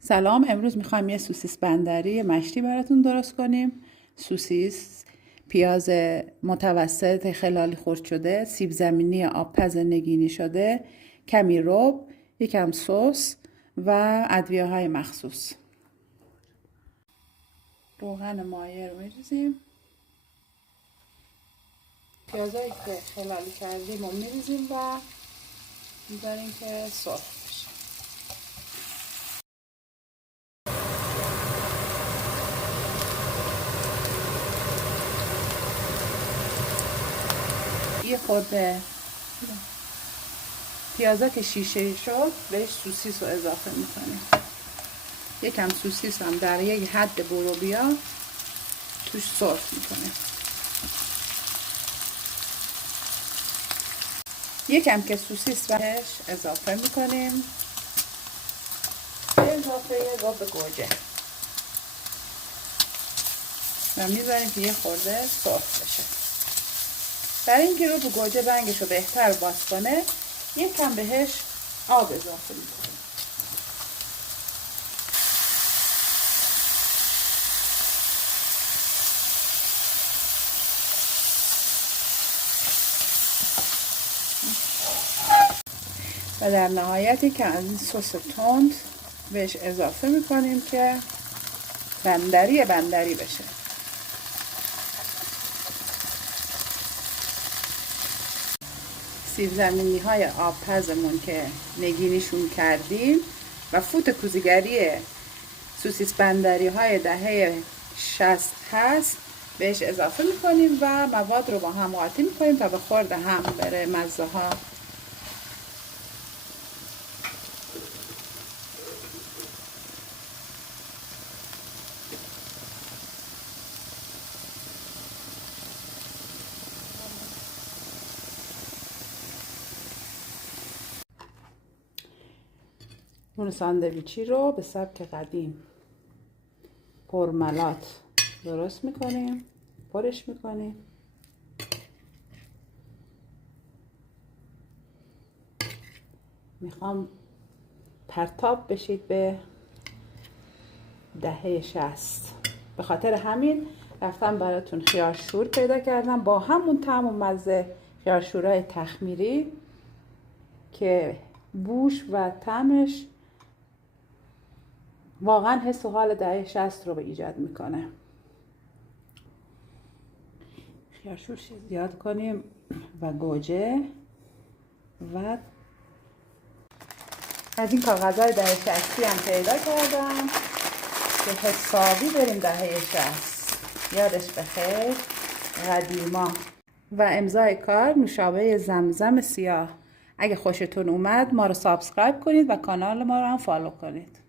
سلام، امروز میخوایم یه سوسیس بندری مشتی براتون درست کنیم. سوسیس، پیاز متوسط خلالی خرد شده، سیب زمینی آبپز نگینی شده، کمی رب، یکم سس و ادویه های مخصوص. روغن مایع رو میریزیم. پیازایی که خلالی کردیم رو میریزیم و میذاریم که سرخ بشه. یه خورده پیازا که شیشه شد بهش سوسیس رو اضافه میکنیم. یکم سوسیس هم در یک حد بروبیا توش سرخ میکنیم. یکم که سوسیس بهش اضافه میکنیم به اضافه رب گوجه و میذاریم که یه خورده سرخ بشه. برای اینکه رب گوجه رنگش رو بهتر باز کنه یکم بهش آب اضافه میکنیم. و در نهایتی که از این سس تند بهش اضافه میکنیم که بندری بشه. سیب زمینی های آبپزمون که نگینیشون کردیم و فوت کوزیگری سوسیس بندری های دهه 60 هست بهش اضافه میکنیم و مواد رو با هم قاطی میکنیم تا به خورد هم بره مزه ها. نون ساندویچی رو به سبک قدیم پرملات درست میکنیم، پرش میکنیم. میخوام پرتاب بشید به دهه 60. به خاطر همین رفتم براتون خیارشور پیدا کردم با همون طعم و مزه، خیارشورای تخمیری که بوش و طعمش واقعا حس و حال دهه 60 رو به ایجاد میکنه. خیارشور زیاد کنیم و گوجه و از این کاغذهای دهه 60 هم پیدا کردم که حسابی بریم دهه 60. یادش بخیر قدیما. و امضای کار نوشابه زمزم سیاه. اگه خوشتون اومد ما رو سابسکرایب کنید و کانال ما رو هم فالو کنید.